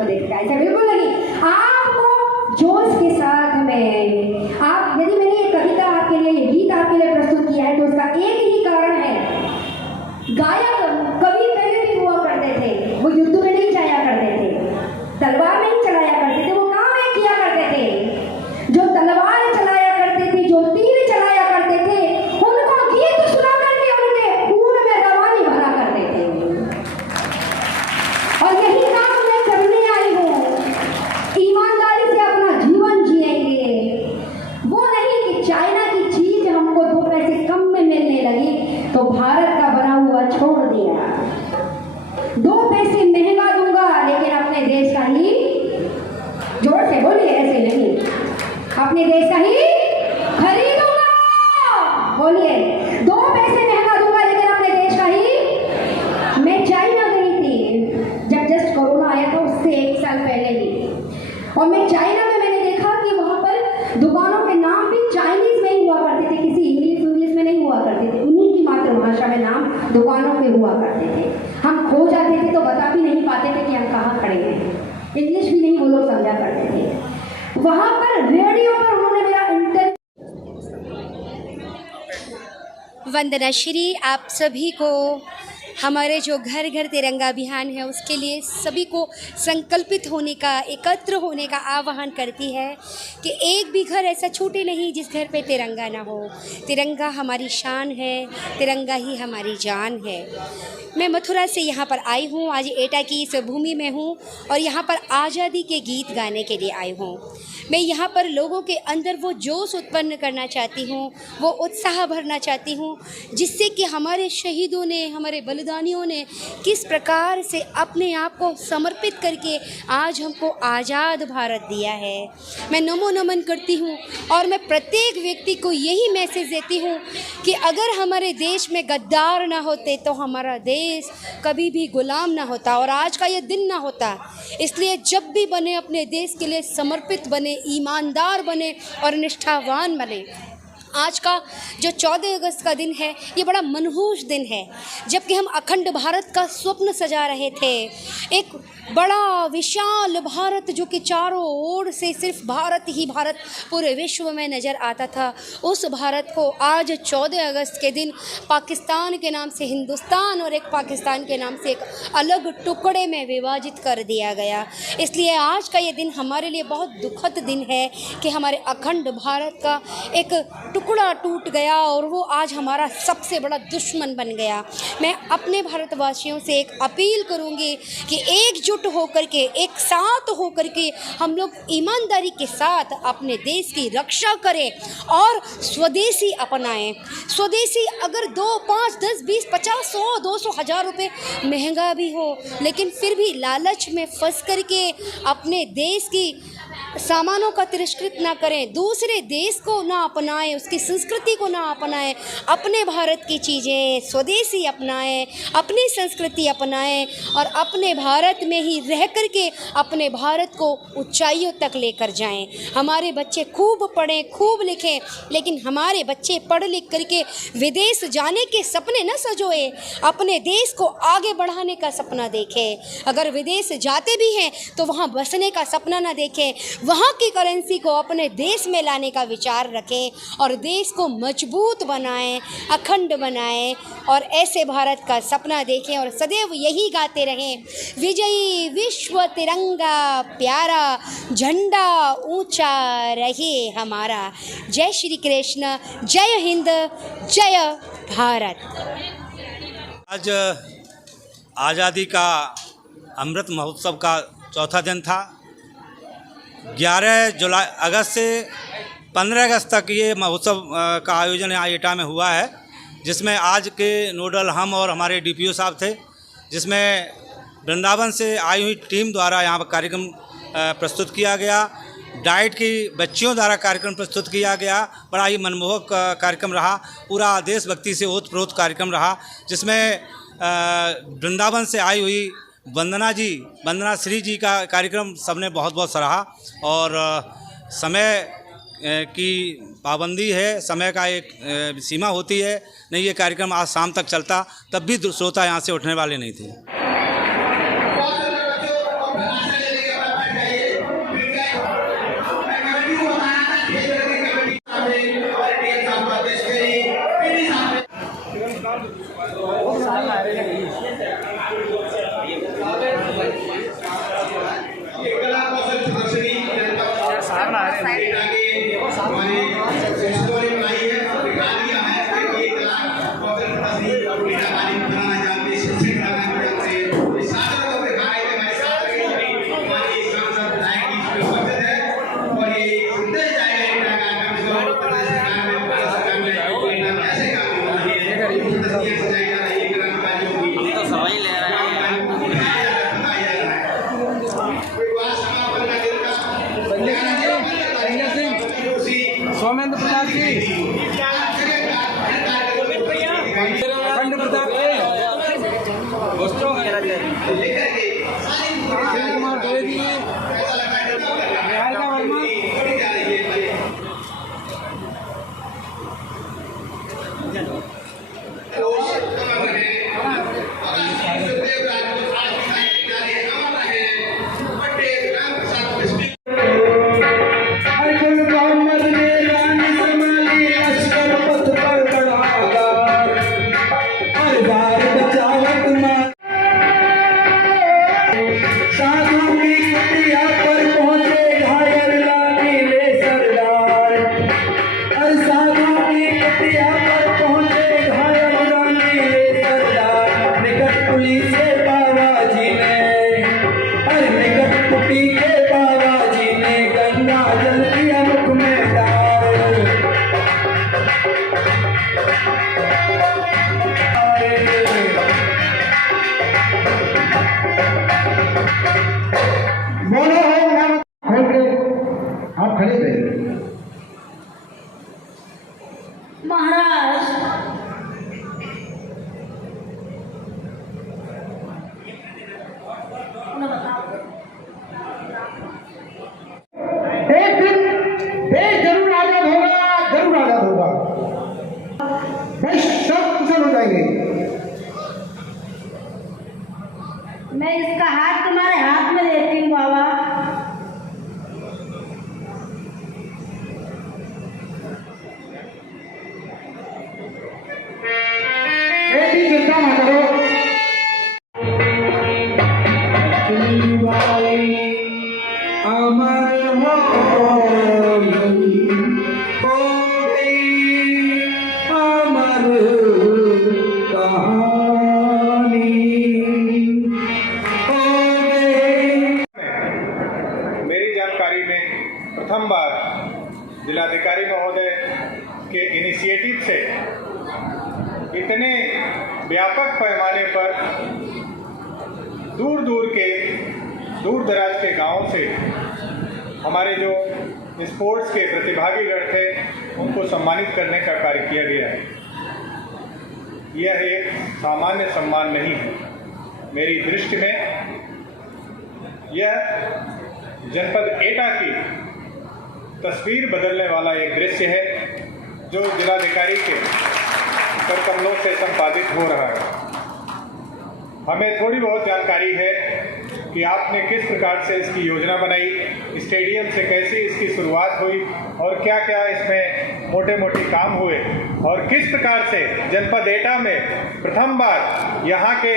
आपको देखा, ऐसा बिल्कुल नहीं। आपको जोश के साथ में आप, यदि मैंने ये कविता आपके लिए, ये गीत आपके लिए प्रस्तुत किया है तो उसका एक ही कारण है, गायक कवि पहले भी हुआ करते थे, वो युद्ध में नहीं जाया करते थे, तलवार नहीं चलाया करते थे, वो काम एक किया करते थे। जो तलवार चलाया करते थे, जो तीर चलाया करते थे, उनको गीत सुना करके उनके खून में रवानी भरा करते थे। और यही काम मैं करने आई हूँ, ईमानदारी से अपना जीवन जिएंगे। वो नहीं कि चाइना की चीज हमको 2 पैसे कम में मिलने लगी तो भारत का बना हुआ छोड़ दिया। 2 पैसे महंगा दूंगा लेकिन अपने देश का ही, जोर से बोलिए, ऐसे नहीं, अपने देश का ही खरीदूंगा, बोलिए, 2 पैसे महंगा दूंगा लेकिन अपने देश का ही। मैं चाइना गई थी जब जस्ट कोरोना आया था, उससे 1 साल पहले ही, और मैं चाइना में मैंने देखा कि वहां पर दुकानों के नाम भी चाइनीज में ही हुआ करते थे, किसी इंग्लिश में नहीं हुआ करते थे, उन्हीं की मातृभाषा में नाम दुकानों के हुआ करते थे। हम खो जाते थे तो बता भी नहीं पाते थे कि हम कहाँ खड़े हैं, इंग्लिश भी नहीं वो लोग समझा करते थे। वहां पर रेडियो पर उन्होंने मेरा वंदना श्री आप सभी को हमारे जो घर घर तिरंगा अभियान है उसके लिए सभी को संकल्पित होने का, एकत्र होने का आह्वान करती है कि एक भी घर ऐसा छूटे नहीं जिस घर पे तिरंगा ना हो। तिरंगा हमारी शान है, तिरंगा ही हमारी जान है। मैं मथुरा से यहाँ पर आई हूँ, आज एटा की इस भूमि में हूँ और यहाँ पर आज़ादी के गीत गाने के लिए आई हूँ। मैं यहाँ पर लोगों के अंदर वो जोश उत्पन्न करना चाहती हूँ, वो उत्साह भरना चाहती हूँ, जिससे कि हमारे शहीदों ने, हमारे बलिदानियों ने किस प्रकार से अपने आप को समर्पित करके आज हमको आज़ाद भारत दिया है। मैं नमो नमन करती हूँ और मैं प्रत्येक व्यक्ति को यही मैसेज देती हूँ कि अगर हमारे देश में गद्दार ना होते तो हमारा देश कभी भी गुलाम ना होता और आज का ये दिन ना होता। इसलिए जब भी बने अपने देश के लिए समर्पित बने, ईमानदार बने और निष्ठावान बने। आज का जो 14 अगस्त का दिन है ये बड़ा मनहूस दिन है, जबकि हम अखंड भारत का स्वप्न सजा रहे थे, एक बड़ा विशाल भारत जो कि चारों ओर से सिर्फ भारत ही भारत पूरे विश्व में नज़र आता था। उस भारत को आज 14 अगस्त के दिन पाकिस्तान के नाम से हिंदुस्तान और एक पाकिस्तान के नाम से एक अलग टुकड़े में विभाजित कर दिया गया। इसलिए आज का ये दिन हमारे लिए बहुत दुखद दिन है कि हमारे अखंड भारत का एक टुकड़ा टूट गया और वो आज हमारा सबसे बड़ा दुश्मन बन गया। मैं अपने भारतवासियों से एक अपील करूंगी कि एकजुट होकर के, एक साथ होकर के हम लोग ईमानदारी के साथ अपने देश की रक्षा करें और स्वदेशी अपनाएं। स्वदेशी अगर 2, 5, 10, 20, 50, 100, 200, 1000 रुपये महंगा भी हो, लेकिन फिर भी लालच में फंस करके अपने देश की सामानों का तिरस्कृत ना करें, दूसरे देश को ना अपनाएं, उसकी संस्कृति को ना अपनाएं, अपने भारत की चीज़ें स्वदेशी अपनाएं, अपनी संस्कृति अपनाएं और अपने भारत में ही रह करके अपने भारत को ऊंचाइयों तक लेकर जाएं। हमारे बच्चे खूब पढ़ें, खूब लिखें, लेकिन हमारे बच्चे पढ़ लिख करके विदेश जाने के सपने न सजोए, अपने देश को आगे बढ़ाने का सपना देखें। अगर विदेश जाते भी हैं तो वहाँ बसने का सपना ना देखें, वहाँ की करेंसी को अपने देश में लाने का विचार रखें और देश को मजबूत बनाएं, अखंड बनाएं और ऐसे भारत का सपना देखें और सदैव यही गाते रहें, विजयी विश्व तिरंगा प्यारा, झंडा ऊंचा रहे हमारा। जय श्री कृष्ण, जय हिंद, जय भारत। आज आज़ादी का अमृत महोत्सव का चौथा दिन था। 11 अगस्त से 15 अगस्त तक ये महोत्सव का आयोजन यहाँ एटा में हुआ है, जिसमें आज के नोडल हम और हमारे डीपीओ साहब थे, जिसमें वृंदावन से आई हुई टीम द्वारा यहाँ पर कार्यक्रम प्रस्तुत किया गया। डाइट की बच्चियों द्वारा कार्यक्रम प्रस्तुत किया गया। बड़ा ही मनमोहक कार्यक्रम रहा, पूरा देशभक्ति से ओतप्रोत कार्यक्रम रहा, जिसमें वृंदावन से आई हुई वंदना श्री जी का कार्यक्रम सबने बहुत बहुत सराहा। और समय की पाबंदी है, समय का एक सीमा होती है, नहीं ये कार्यक्रम आज शाम तक चलता तब भी श्रोता यहाँ से उठने वाले नहीं थे। सोमेंद्र प्रताप जी, खंड प्रताप दोस्तों, कुमार द्विवेदी, निहारिका वर्मा, आप खड़े थे महाराज। एक दिन देश जरूर आजाद होगा, जरूर आजाद होगा, भाई सब कुशल हो जाएंगे। मैं इसका हाथ तुम्हारे हाथ में देती हूँ बाबा। बेटी चिंता न करो, अमर हो गई, अमर कहानी हो गई। मेरी जानकारी में प्रथम बार जिलाधिकारी महोदय के इनिशिएटिव से इतने व्यापक पैमाने पर दूर दराज के गांवों से हमारे जो स्पोर्ट्स के प्रतिभागीगण थे उनको सम्मानित करने का कार्य किया गया है। यह एक सामान्य सम्मान नहीं है। मेरी दृष्टि में यह जनपद एटा की तस्वीर बदलने वाला एक दृश्य है जो जिलाधिकारी के करकमलों से संपादित हो रहा है। हमें थोड़ी बहुत जानकारी है कि आपने किस प्रकार से इसकी योजना बनाई, स्टेडियम से कैसे इसकी शुरुआत हुई और क्या क्या इसमें मोटे मोटे काम हुए और किस प्रकार से जनपद एटा में प्रथम बार यहाँ के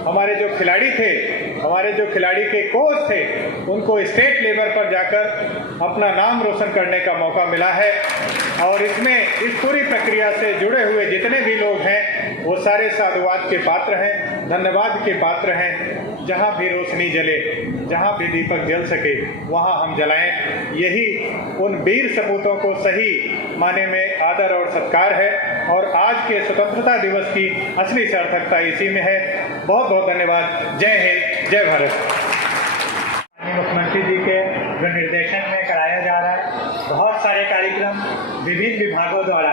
हमारे जो खिलाड़ी थे, हमारे जो खिलाड़ी के कोच थे, उनको स्टेट लेवल पर जाकर अपना नाम रोशन करने का मौका मिला है। और इसमें इस पूरी प्रक्रिया से जुड़े हुए जितने भी लोग हैं वो सारे साधुवाद के पात्र हैं, धन्यवाद के पात्र हैं। जहाँ भी रोशनी जले, जहाँ भी दीपक जल सके वहाँ हम जलाएं। यही उन वीर सपूतों को सही माने में आदर और सत्कार है और आज के स्वतंत्रता दिवस की असली सार्थकता इसी में है। बहुत बहुत धन्यवाद। जय हिंद, जय भारत। मुख्यमंत्री जी के जो निर्देशन में कराया जा रहा है, बहुत सारे कार्यक्रम विभिन्न विभागों द्वारा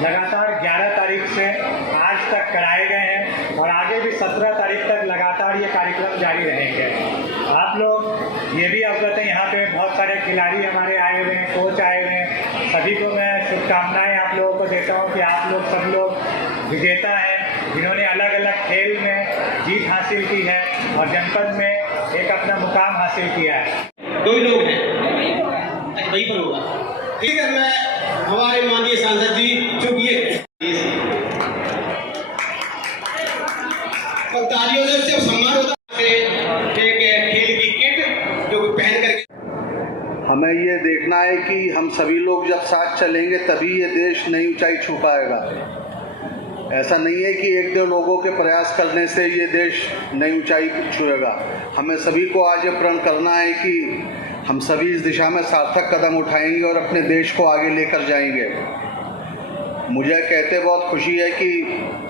लगातार 11 तारीख से आज तक कराए गए हैं और आगे भी 17 तारीख तक लगातार ये कार्यक्रम जारी रहेंगे। आप लोग ये भी अवगत हैं, यहाँ पे बहुत सारे खिलाड़ी हमारे आए हुए हैं, कोच आए हुए हैं। सभी को मैं शुभकामनाएं आप लोगों को देता हूँ कि आप लोग सब लोग विजेता हैं जिन्होंने अलग अलग खेल में जीत हासिल की है और जनपद में एक अपना मुकाम हासिल किया है। 2 लोग हैं, वही पर होगा। ठीक है, मैं हमारे माननीय सांसद जी चूंकि तालियों से जब सम्मान होता है, खेल की किट जो पहन करके हमें हमें ये देखना है कि हम सभी लोग जब साथ चलेंगे तभी ये देश नई ऊंचाई छू पाएगा। ऐसा नहीं है कि एक दो लोगों के प्रयास करने से ये देश नई ऊंचाई छुएगा। हमें सभी को आज ये प्रण करना है कि हम सभी इस दिशा में सार्थक कदम उठाएंगे और अपने देश को आगे लेकर जाएंगे। मुझे कहते बहुत खुशी है कि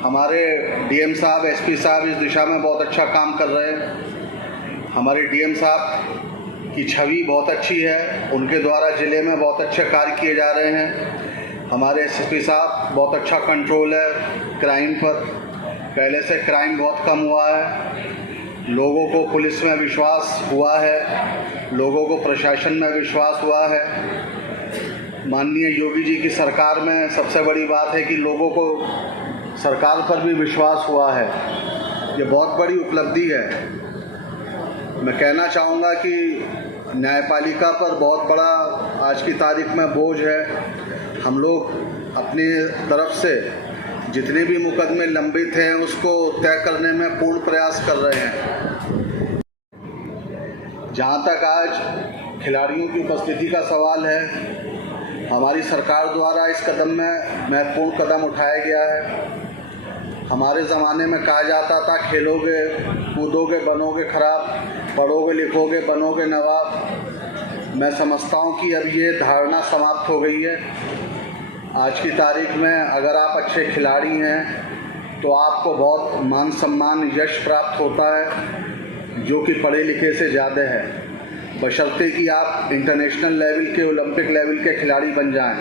हमारे डीएम साहब, एसपी साहब इस दिशा में बहुत अच्छा काम कर रहे हैं। हमारे डीएम साहब की छवि बहुत अच्छी है, उनके द्वारा ज़िले में बहुत अच्छे कार्य किए जा रहे हैं। हमारे एसपी साहब बहुत अच्छा कंट्रोल है क्राइम पर, पहले से क्राइम बहुत कम हुआ है, लोगों को पुलिस में विश्वास हुआ है, लोगों को प्रशासन में विश्वास हुआ है। माननीय योगी जी की सरकार में सबसे बड़ी बात है कि लोगों को सरकार पर भी विश्वास हुआ है। ये बहुत बड़ी उपलब्धि है। मैं कहना चाहूँगा कि न्यायपालिका पर बहुत बड़ा आज की तारीख में बोझ है। हम लोग अपनी तरफ से जितने भी मुकदमे लंबित हैं उसको तय करने में पूर्ण प्रयास कर रहे हैं। जहाँ तक आज खिलाड़ियों की उपस्थिति का सवाल है, हमारी सरकार द्वारा इस कदम में महत्वपूर्ण कदम उठाया गया है। हमारे ज़माने में कहा जाता था खेलोगे कूदोगे बनोगे खराब, पढ़ोगे लिखोगे बनोगे नवाब। मैं समझता हूँ कि अब ये धारणा समाप्त हो गई है। आज की तारीख में अगर आप अच्छे खिलाड़ी हैं तो आपको बहुत मान सम्मान यश प्राप्त होता है, जो कि पढ़े लिखे से ज़्यादा है, बशर्ते कि आप इंटरनेशनल लेवल के, ओलंपिक लेवल के खिलाड़ी बन जाएं।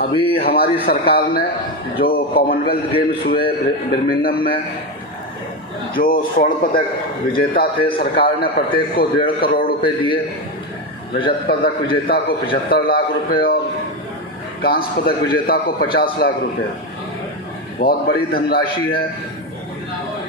अभी हमारी सरकार ने जो कॉमनवेल्थ गेम्स हुए बर्मिंघम में, जो स्वर्ण पदक विजेता थे, सरकार ने प्रत्येक को 1.5 करोड़ रुपए दिए। रजत पदक विजेता को 75 लाख रुपए और कांस्य पदक विजेता को 50 लाख रुपए। बहुत बड़ी धनराशि है।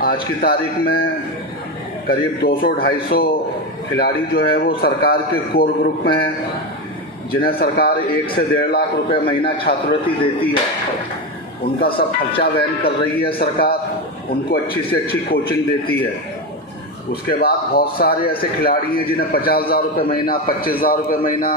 आज की तारीख में करीब 200-250 खिलाड़ी जो है वो सरकार के कोर ग्रुप में हैं, जिन्हें सरकार 1 से 1.5 लाख रुपए महीना छात्रवृत्ति देती है। उनका सब खर्चा वहन कर रही है सरकार, उनको अच्छी से अच्छी कोचिंग देती है। उसके बाद बहुत सारे ऐसे खिलाड़ी हैं जिन्हें 50,000 रुपये महीना, 25,000 रुपये महीना,